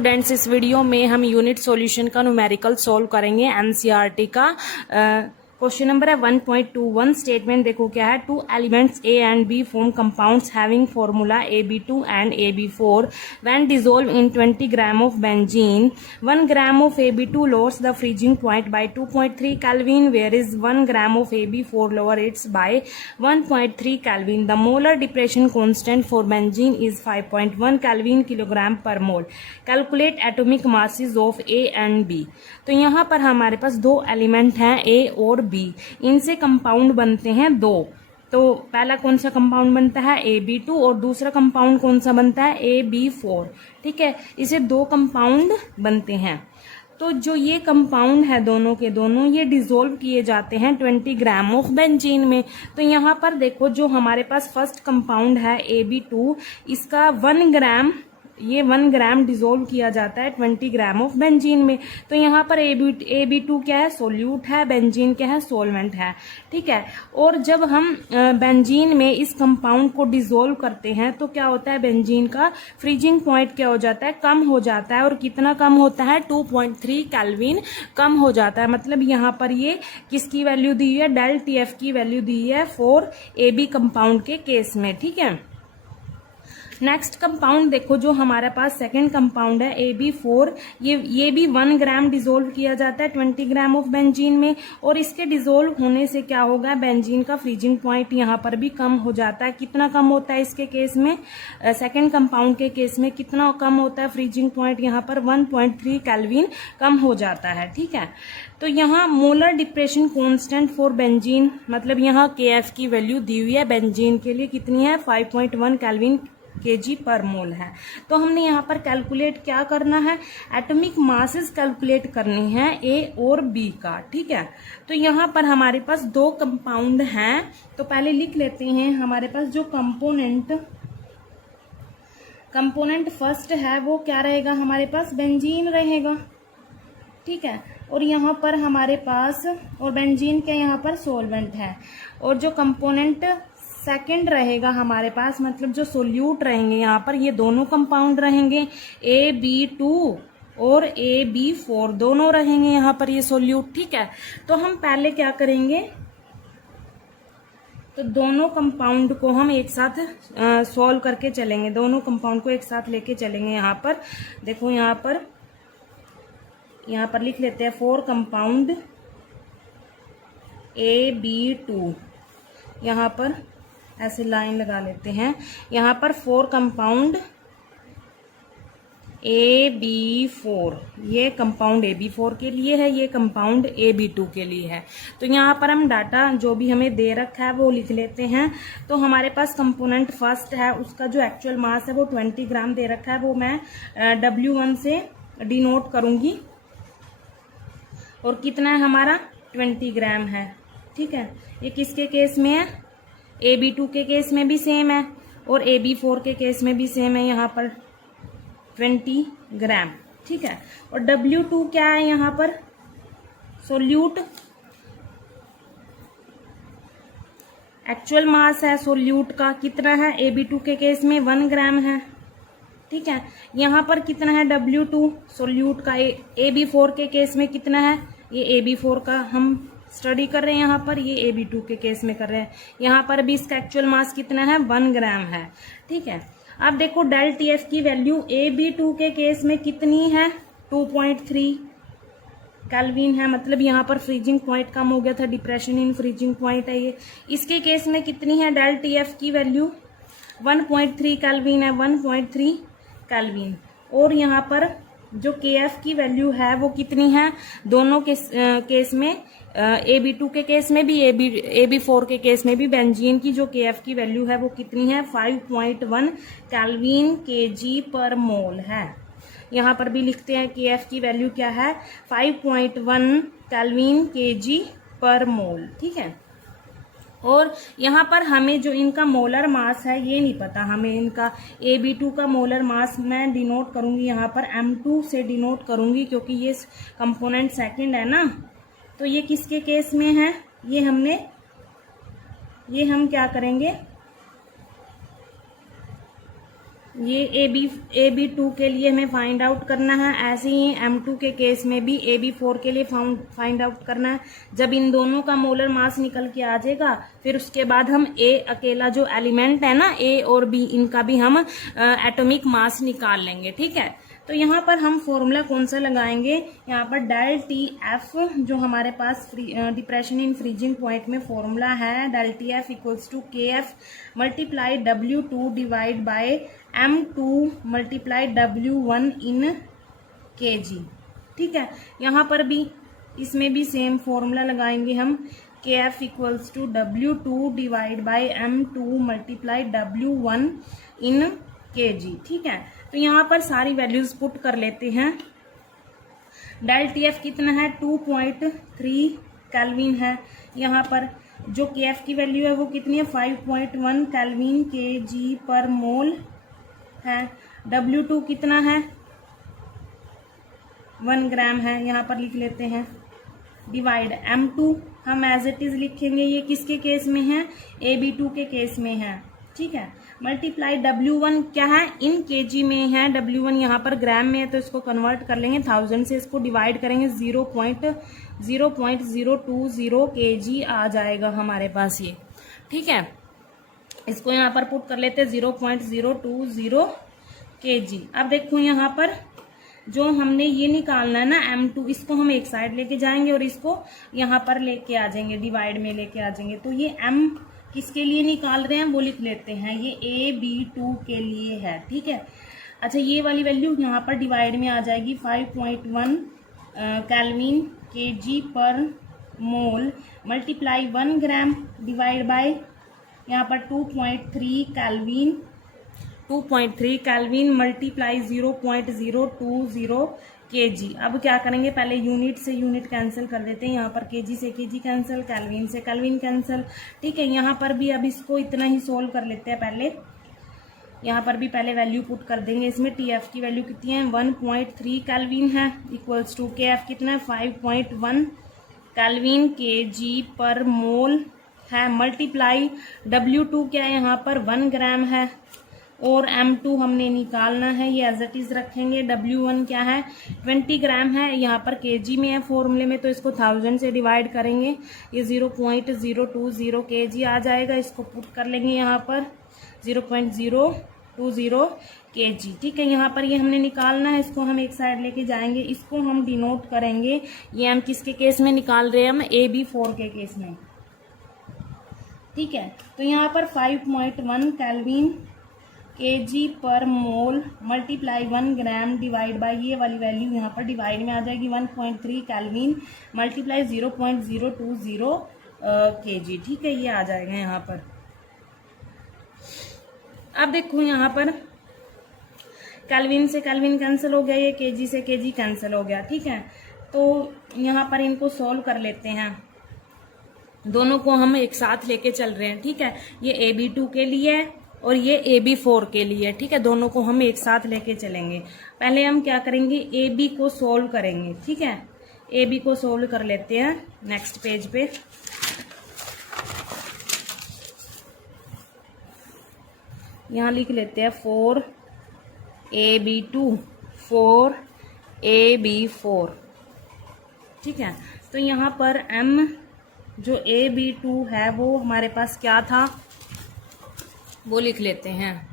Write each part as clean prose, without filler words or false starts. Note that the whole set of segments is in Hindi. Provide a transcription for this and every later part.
स्टूडेंट्स, इस वीडियो में हम यूनिट सॉल्यूशन का न्यूमेरिकल सॉल्व करेंगे एनसीईआरटी का। क्वेश्चन नंबर है 1.21। स्टेटमेंट देखो क्या है। Two elements A and B form compounds having formula AB2 and AB4 when dissolve in 20 gram of benzene 1 gram of AB2 lowers the freezing point by 2.3 Kelvin whereas 1 gram of AB4 lowers it by 1.3 Kelvin. The molar depression constant for benzene is 5.1 Kelvin kilogram per mole. Calculate atomic masses of A and B. तो यहाँ पर हमारे पास दो एलिमेंट हैं A और B, इनसे कंपाउंड बनते हैं दो। तो पहला कौन सा कंपाउंड बनता है AB2 और दूसरा कंपाउंड कौन सा बनता है AB4। ठीक है, इसे दो कंपाउंड बनते हैं। तो जो ये कंपाउंड है दोनों के दोनों ये डिसॉल्व किए जाते हैं 20 ग्राम ऑफ बेंजीन में। तो यहाँ पर देखो जो हमारे पास फर्स्ट कंपाउंड है AB2, इसका 1 ग्राम डिसॉल्व किया जाता है 20 ग्राम ऑफ बेंजीन में। तो यहाँ पर AB2 क्या है, सोल्यूट है, बेंजीन क्या है, सोलवेंट है। ठीक है, और जब हम बेंजीन में इस कंपाउंड को डिसॉल्व करते हैं तो क्या होता है, बेंजीन का फ्रीजिंग पॉइंट क्या हो जाता है, कम हो जाता है। और कितना कम होता है, 2.3 केल्विन कम हो जाता है। मतलब यहाँ पर ये किसकी वैल्यू दी है, डेल TF की वैल्यू दी है फॉर AB कंपाउंड के केस में। ठीक है, नेक्स्ट कंपाउंड देखो जो हमारे पास सेकंड कंपाउंड है AB4, ये भी 1 ग्राम डिसॉल्व किया जाता है 20 ग्राम ऑफ बेंजीन में। और इसके डिसॉल्व होने से क्या होगा, बेंजीन का फ्रीजिंग पॉइंट यहाँ पर भी कम हो जाता है। कितना कम होता है इसके केस में, सेकंड कंपाउंड के केस में कितना कम होता है फ्रीजिंग पॉइंट, यहाँ पर 1.3 केल्विन कम हो जाता है। ठीक है, तो यहाँ molar depression constant for benzene, मतलब यहाँ KF की वैल्यू दी हुई है बेंजीन के लिए, कितनी है, 5.1 केल्विन kg पर मोल है। तो हमने यहाँ पर कैलकुलेट क्या करना है, एटॉमिक मासेस कैलकुलेट करनी है A और B का। ठीक है, तो यहाँ पर हमारे पास दो कंपाउंड हैं। तो पहले लिख लेते हैं, हमारे पास जो कंपोनेंट फर्स्ट है वो क्या रहेगा, हमारे पास बेंजीन रहेगा। ठीक है, और यहाँ पर हमारे पास, और बेंजीन के यहाँ पर सोलवेंट है। और जो कंपोनेंट सेकंड रहेगा हमारे पास, मतलब जो सोल्यूट रहेंगे यहाँ पर, ये दोनों कंपाउंड रहेंगे AB2 और AB4 दोनों रहेंगे यहाँ पर ये सोल्यूट। ठीक है, तो हम पहले क्या करेंगे, तो दोनों कंपाउंड को हम एक साथ सॉल्व करके चलेंगे, दोनों कंपाउंड को एक साथ लेके चलेंगे। यहाँ पर देखो, यहाँ पर लिख लेते हैं 4 कंपाउंड AB2, यहाँ पर ऐसे लाइन लगा लेते हैं। यहाँ पर 4 कंपाउंड AB4, ये कंपाउंड AB4 के लिए है, ये कंपाउंड AB2 के लिए है। तो यहाँ पर हम डाटा जो भी हमें दे रखा है वो लिख लेते हैं। तो हमारे पास कंपोनेंट फर्स्ट है, उसका जो एक्चुअल मास है वो 20 ग्राम दे रखा है, वो मैं W1 से डिनोट करूंगी। और कितना है हमारा, 20 ग्राम है। ठीक है, ये किसके केस में है, AB2 के केस में भी सेम है और AB4 के केस में भी सेम है, यहाँ पर 20 ग्राम। ठीक है, और W2 क्या है, यहाँ पर सोल्यूट, एक्चुअल मास है सोल्यूट का, कितना है, AB2 के केस में 1 ग्राम है। ठीक है, यहाँ पर कितना है W2 सोल्यूट का, AB4 के केस में कितना है, ये AB4 का हम स्टडी कर रहे हैं, यहाँ पर ये AB2 के केस में कर रहे हैं। यहाँ पर भी इसका एक्चुअल मास कितना है, 1 ग्राम है। ठीक है, अब देखो डेल TF की वैल्यू AB2 के केस में कितनी है, 2.3 केल्विन है। मतलब यहाँ पर फ्रीजिंग पॉइंट कम हो गया था, डिप्रेशन इन फ्रीजिंग पॉइंट है ये। इसके केस में कितनी है, डेल TF की वैल्यू 1.3 केल्विन है, 1.3 केल्विन। और यहाँ पर जो KF की वैल्यू है वो कितनी है, दोनों केस में, AB2 के केस में भी, AB4 के केस में भी, बेंजीन की जो KF की वैल्यू है वो कितनी है, 5.1 केल्विन kg पर मोल है। यहाँ पर भी लिखते हैं KF की वैल्यू क्या है, 5.1 केल्विन kg पर मोल। ठीक है, और यहाँ पर हमें जो इनका मोलर मास है ये नहीं पता, हमें इनका AB2 का मोलर मास मैं डिनोट करूंगी, यहाँ पर M2 से डिनोट करूंगी क्योंकि ये कंपोनेंट सेकंड है ना। तो ये किसके केस में है, ये हम क्या करेंगे, ये AB2 के लिए हमें फाइंड आउट करना है। ऐसे ही M2 के केस में भी AB4 के लिए फाइंड आउट करना है। जब इन दोनों का मोलर मास निकल के आ जाएगा, फिर उसके बाद हम A अकेला जो एलिमेंट है ना, A और B, इनका भी हम एटॉमिक मास निकाल लेंगे। ठीक है, तो यहाँ पर हम फॉर्मूला कौन सा लगाएंगे, यहाँ पर डेल टी एफ, जो हमारे पास डिप्रेशन इन फ्रीजिंग पॉइंट में फॉर्मूला है, del T F equals to K F multiply W2 divide by M2 multiply W1 in kg। ठीक है, यहाँ पर भी इसमें भी सेम फॉर्मूला लगाएंगे हम, K F equals to W2 divide by M2 multiply W1 in kg। ठीक है, तो यहाँ पर सारी वैल्यूज पुट कर लेते हैं। डेल टी एफ कितना है, 2.3 केल्विन है। यहाँ पर जो के एफ की वैल्यू है वो कितनी है, 5.1 केल्विन kg पर मोल है। W2 कितना है, 1 ग्राम है, यहाँ पर लिख लेते हैं। डिवाइड M2 हम एज इट इज लिखेंगे, ये किसके केस में है, AB2 के केस में है। ठीक है, मल्टीप्लाई W1 क्या है, इन kg में है, W1 यहाँ पर ग्राम में है, तो इसको कन्वर्ट कर लेंगे 1000 से, इसको डिवाइड करेंगे 0.020 kg आ जाएगा हमारे पास ये। ठीक है, इसको यहाँ पर पुट कर लेते हैं 0.020 kg। अब देखो यहाँ पर जो हमने ये निकालना है ना M2, इसको हम एक साइड लेके जाएंगे और इसको यहाँ पर लेके आ जाएंगे, डिवाइड में लेके आ जाएंगे। तो ये M किसके लिए निकाल रहे हैं वो लिख लेते हैं, ये AB2 के लिए है। ठीक है, अच्छा ये वाली वैल्यू यहाँ पर डिवाइड में आ जाएगी 5.1 केल्विन kg पर मोल मल्टीप्लाई 1 ग्राम डिवाइड बाय यहाँ पर 2.3 केल्विन मल्टीप्लाई 0.020 kg। अब क्या करेंगे, पहले यूनिट से यूनिट कैंसिल कर देते हैं, यहाँ पर kg से kg कैंसिल, केल्विन से केल्विन कैंसिल। ठीक है, यहाँ पर भी अब इसको इतना ही सोल्व कर लेते हैं। पहले यहाँ पर भी पहले वैल्यू पुट कर देंगे। इसमें टी एफ की वैल्यू कितनी है, 1.3 केल्विन है, इक्वल्स टू के एफ कितना है, 5.1 केल्विन kg पर मोल है, मल्टीप्लाई W2 क्या है, यहाँ पर 1 ग्राम है, और M2 हमने निकालना है, ये एज इट इज रखेंगे। W1 क्या है, 20 ग्राम है, यहाँ पर kg में है फॉर्मूले में, तो इसको 1000 से डिवाइड करेंगे, ये 0.020 kg आ जाएगा। इसको पुट कर लेंगे यहाँ पर 0.020 kg। ठीक है, यहाँ पर ये हमने निकालना है, इसको हम एक साइड लेके जाएंगे, इसको हम डिनोट करेंगे। ये हम किसके केस में निकाल रहे हैं, हम AB4 के केस में। ठीक है, तो यहाँ पर 5.1 केल्विन kg पर मोल मल्टीप्लाई 1 ग्राम डिवाइड बाय ये वाली वैल्यू यहाँ पर डिवाइड में आ जाएगी 1.3 केल्विन मल्टीप्लाई 0.020 kg। ठीक है, ये आ जाएगा यहाँ पर। अब देखो यहाँ पर केल्विन से केल्विन कैंसिल हो गया, ये kg से kg कैंसिल हो गया। ठीक है, तो यहाँ पर इनको सोल्व कर लेते हैं, दोनों को हम एक साथ लेके चल रहे हैं। ठीक है, ये AB2 के लिए और ये AB4 के लिए। ठीक है, दोनों को हम एक साथ लेके चलेंगे। पहले हम क्या करेंगे, AB को सोल्व करेंगे। ठीक है, AB को सोल्व कर लेते हैं नेक्स्ट पेज पे। यहाँ लिख लेते हैं 4AB2 4AB4। ठीक है, तो यहाँ पर M जो AB2 है वो हमारे पास क्या था वो लिख लेते हैं।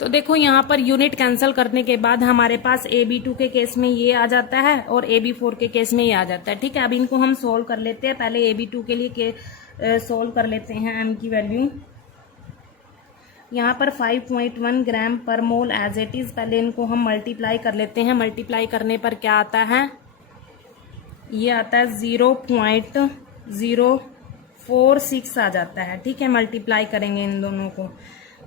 तो देखो यहाँ पर यूनिट कैंसिल करने के बाद हमारे पास AB2 के केस में ये आ जाता है और AB4 के केस में ये आ जाता है। ठीक है, अब इनको हम सोल्व कर लेते हैं। पहले AB2 के लिए सोल्व कर लेते हैं M की वैल्यू। यहाँ पर 5.1 ग्राम पर मोल एज इट इज, पहले इनको हम मल्टीप्लाई कर लेते हैं। मल्टीप्लाई करने पर क्या आता है, ये आता है 0.046 आ जाता है। ठीक है, मल्टीप्लाई करेंगे इन दोनों को।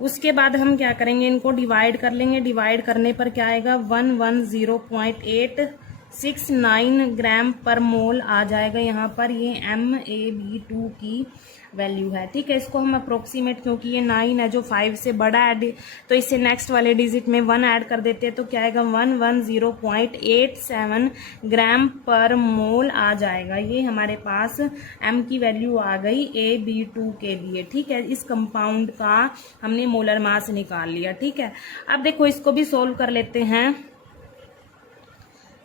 उसके बाद हम क्या करेंगे, इनको डिवाइड कर लेंगे। डिवाइड करने पर क्या आएगा, 110.8 69 ग्राम पर मोल आ जाएगा यहाँ पर। ये MaB2 की वैल्यू है, ठीक है। इसको हम अप्रोक्सीमेट, क्योंकि ये 9 है जो 5 से बड़ा है, तो इससे नेक्स्ट वाले डिजिट में 1 ऐड कर देते हैं, तो क्या आएगा 110.87 ग्राम पर मोल आ जाएगा। ये हमारे पास M की वैल्यू आ गई AB2 के लिए, ठीक है। इस कंपाउंड का हमने मोलर मास निकाल लिया, ठीक है। अब देखो इसको भी सोल्व कर लेते हैं।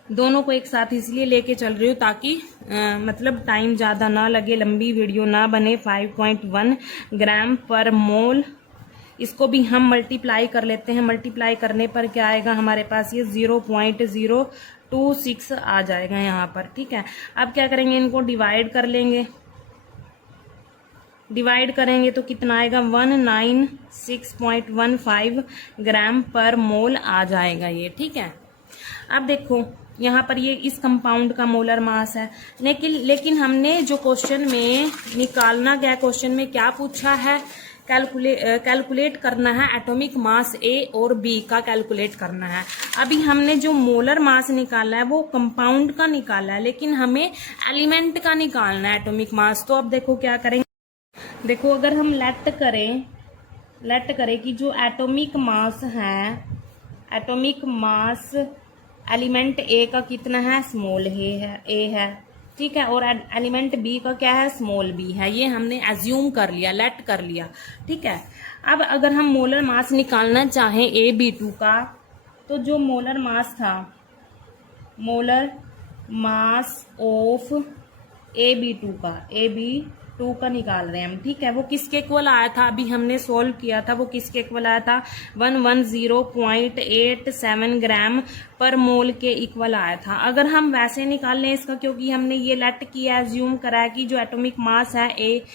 दोनों को एक साथ इसलिए लेके चल रही हूँ ताकि मतलब टाइम ज़्यादा ना लगे, लंबी वीडियो ना बने। 5.1 ग्राम पर मोल, इसको भी हम मल्टीप्लाई कर लेते हैं। मल्टीप्लाई करने पर क्या आएगा हमारे पास, ये 0.026 आ जाएगा यहाँ पर, ठीक है। अब क्या करेंगे, इनको डिवाइड कर लेंगे। डिवाइड करेंगे तो कितना आएगा, 196.15 ग्राम पर मोल आ जाएगा ये, ठीक है। अब देखो यहाँ पर ये इस कंपाउंड का मोलर मास है, लेकिन हमने जो क्वेश्चन में निकालना गया, क्वेश्चन में क्या पूछा है, कैलकुलेट करना है एटॉमिक मास ए और बी का कैलकुलेट करना है। अभी हमने जो मोलर मास निकाला है वो कंपाउंड का निकाला है, लेकिन हमें एलिमेंट का निकालना है एटॉमिक मास। तो अब देखो क्या करेंगे, देखो अगर हम लेट करें कि जो एटॉमिक मास है, एटॉमिक मास एलिमेंट ए का कितना है, स्मॉल ए है, ठीक है। और एलिमेंट बी का क्या है, स्मॉल बी है। ये हमने एज्यूम कर लिया, लेट कर लिया, ठीक है। अब अगर हम मोलर मास निकालना चाहें AB2 का, तो जो मोलर मास था, मोलर मास ऑफ AB2 का निकाल रहे हैं हम, ठीक है। वो किसके इक्वल आया था, अभी हमने सोल्व किया था, वो किसके इक्वल आया था, 110.87 ग्राम पर मोल के इक्वल आया था। अगर हम वैसे निकाल लें इसका, क्योंकि हमने ये लेट किया, एज्यूम करा है कि जो एटॉमिक मास है ए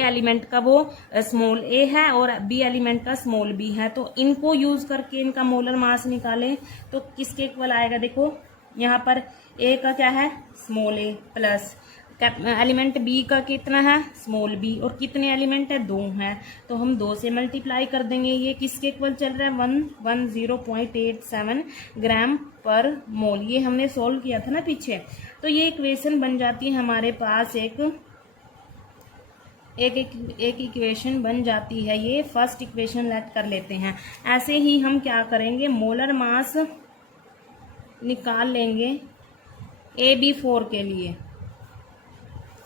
एलिमेंट का वो स्मॉल ए है और बी एलिमेंट का स्मॉल बी है, तो इनको यूज करके इनका मोलर मास निकालें तो किसके इक्वल आएगा। देखो यहाँ पर ए का क्या है, स्मॉल ए, प्लस एलिमेंट बी का कितना है, स्मॉल बी, और कितने एलिमेंट है, 2 हैं, तो हम 2 से मल्टीप्लाई कर देंगे। ये किसके इक्वल चल रहा है, 110.87 ग्राम पर मोल। ये हमने सोल्व किया था ना पीछे, तो ये इक्वेशन बन जाती है हमारे पास, एक इक्वेशन बन जाती है। ये फर्स्ट इक्वेशन लेट कर लेते हैं। ऐसे ही हम क्या करेंगे, मोलर मास निकाल लेंगे AB4 के लिए,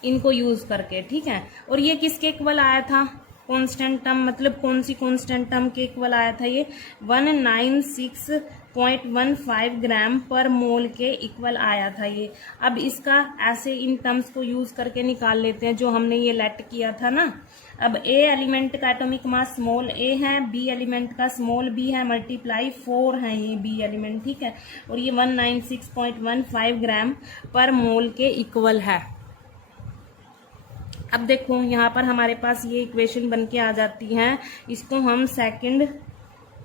इनको यूज करके, ठीक है। और ये किसके इक्वल आया था, कांस्टेंट टर्म, मतलब कौन सी कांस्टेंट टर्म के इक्वल आया था, ये 196.15 ग्राम पर मोल के इक्वल आया था ये। अब इसका ऐसे इन टर्म्स को यूज करके निकाल लेते हैं जो हमने ये लेट किया था ना। अब ए एलिमेंट का एटॉमिक मास स्मॉल ए है, बी एलिमेंट का स्मॉल बी है, मल्टीप्लाई 4 है ये बी एलिमेंट, ठीक है। और ये 196.15 ग्राम पर मोल के इक्वल है। अब देखो यहाँ पर हमारे पास ये इक्वेशन बन के आ जाती है, इसको हम सेकंड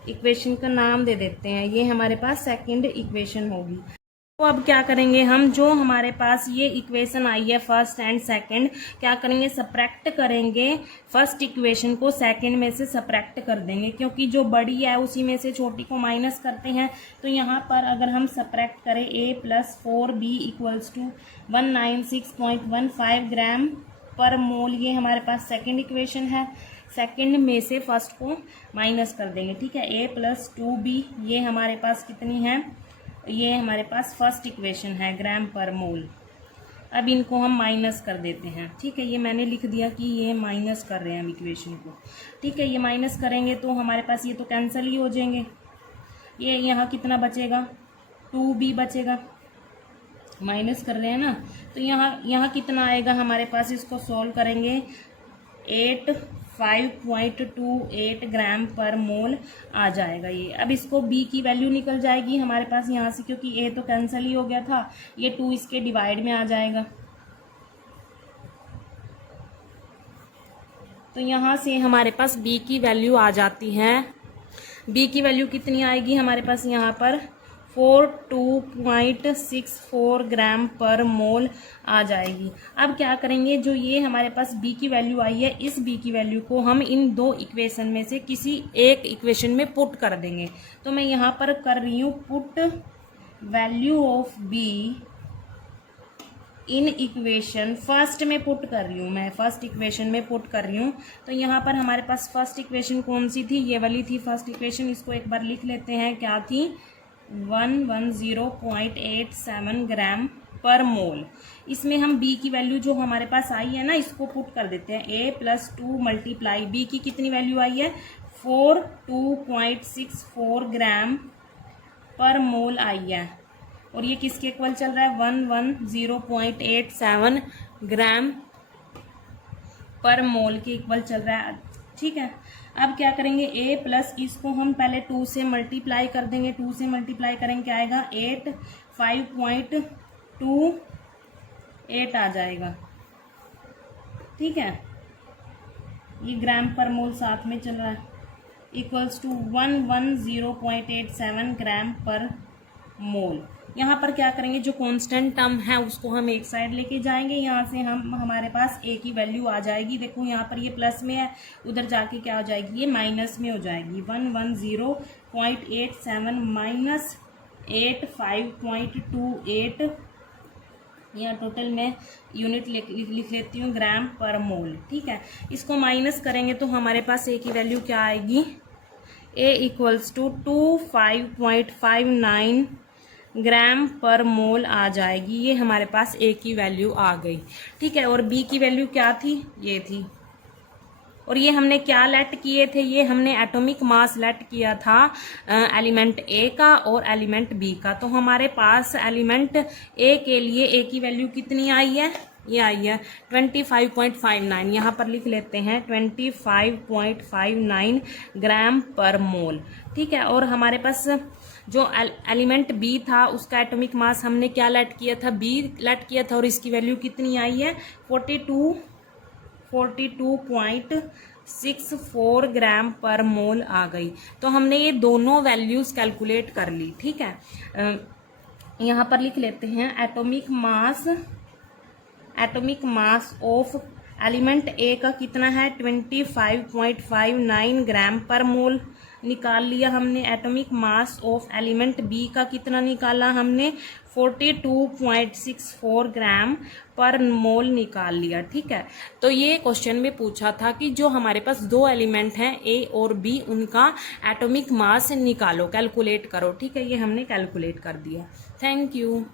इक्वेशन का नाम दे देते हैं। ये हमारे पास सेकंड इक्वेशन होगी। तो अब क्या करेंगे हम, जो हमारे पास ये इक्वेशन आई है फर्स्ट एंड सेकंड, क्या करेंगे, सब्ट्रैक्ट करेंगे। फर्स्ट इक्वेशन को सेकंड में से सब्ट्रैक्ट कर देंगे, क्योंकि जो बड़ी है उसी में से छोटी को माइनस करते हैं। तो यहाँ पर अगर हम सब्ट्रैक्ट करें a + 4b = 196.15 ग्राम पर मोल, ये हमारे पास सेकंड इक्वेशन है। सेकंड में से फर्स्ट को माइनस कर देंगे, ठीक है। a + 2b, ये हमारे पास कितनी है, ये हमारे पास फर्स्ट इक्वेशन है, ग्राम पर मोल। अब इनको हम माइनस कर देते हैं, ठीक है। ये मैंने लिख दिया कि ये माइनस कर रहे हैं हम इक्वेशन को, ठीक है। ये माइनस करेंगे तो हमारे पास ये तो कैंसिल ही हो जाएंगे। ये यहाँ कितना बचेगा, 2b बचेगा, माइनस कर रहे हैं ना। तो यहाँ कितना आएगा हमारे पास, इसको सॉल्व करेंगे 5.28 ग्राम पर मोल आ जाएगा ये। अब इसको b की वैल्यू निकल जाएगी हमारे पास यहाँ से, क्योंकि a तो कैंसिल ही हो गया था, ये 2 इसके डिवाइड में आ जाएगा। तो यहाँ से हमारे पास b की वैल्यू आ जाती है। b की वैल्यू कितनी आएगी हमारे पास यहाँ पर, 42.64 ग्राम पर मोल आ जाएगी। अब क्या करेंगे, जो ये हमारे पास b की वैल्यू आई है, इस b की वैल्यू को हम इन 2 इक्वेशन में से किसी एक इक्वेशन में पुट कर देंगे। तो मैं यहाँ पर कर रही हूँ put value of be in equation, first में पुट कर रही हूँ मैं, फर्स्ट इक्वेशन में पुट कर रही हूँ। तो यहाँ पर हमारे पास फर्स्ट इक्वेशन कौन सी थी, ये वाली थी फर्स्ट इक्वेशन। इसको एक बार लिख लेते हैं, क्या थी, 110.87 ग्राम पर मोल। इसमें हम बी की वैल्यू जो हमारे पास आई है ना, इसको पुट कर देते हैं। a + 2 मल्टीप्लाई बी की कितनी वैल्यू आई है, 42.64 ग्राम पर मोल आई है, और ये किसके इक्वल चल रहा है, 110.87 ग्राम पर मोल के इक्वल चल रहा है। ठीक है, अब क्या करेंगे, a प्लस इसको हम पहले 2 से मल्टीप्लाई कर देंगे। 2 से मल्टीप्लाई करेंगे क्या आएगा, 85.28 आ जाएगा। ठीक है, ये ग्राम पर मोल साथ में चल रहा है, इक्वल्स टू 110.87 ग्राम पर मोल। यहाँ पर क्या करेंगे, जो कांस्टेंट टर्म है उसको हम एक साइड लेके जाएंगे, यहाँ से हम हमारे पास a की वैल्यू आ जाएगी। देखो यहाँ पर ये प्लस में है, उधर जाके क्या हो जाएगी, ये माइनस में हो जाएगी। 110.87 माइनस 85.28, यहाँ टोटल में यूनिट लिख लेती हूँ, ग्राम पर मोल। ठीक है, इसको माइनस करेंगे तो हमारे पास a की वैल्यू क्या आएगी, a इक्वल्स टू 25.59 ग्राम पर मोल आ जाएगी। ये हमारे पास a की वैल्यू आ गई। ठीक है, और b की वैल्यू क्या थी, ये थी। और ये हमने क्या लेट किए थे, ये हमने एटॉमिक मास लेट किया था एलिमेंट a का और एलिमेंट b का। तो हमारे पास एलिमेंट a के लिए a की वैल्यू कितनी आई है, ये आई है 25.59। यहाँ पर लिख लेते हैं 25.59 ग्राम पर मोल। ठीक है, और हमारे पास जो एलिमेंट बी था उसका एटॉमिक मास हमने क्या लेट किया था, बी लेट किया था, और इसकी वैल्यू कितनी आई है, 42.64 ग्राम पर मोल आ गई। तो हमने ये दोनों वैल्यूज कैलकुलेट कर ली। ठीक है, यहाँ पर लिख लेते हैं एटॉमिक मास ऑफ एलिमेंट ए का कितना है, 25.59 ग्राम पर मोल निकाल लिया हमने। Atomic mass of element B का कितना निकाला हमने, 42.64 ग्राम पर मोल निकाल लिया। ठीक है, तो ये क्वेश्चन में पूछा था कि जो हमारे पास दो एलिमेंट हैं ए और बी, उनका एटॉमिक मास निकालो, कैलकुलेट करो। ठीक है, ये हमने कैलकुलेट कर दिया। Thank you.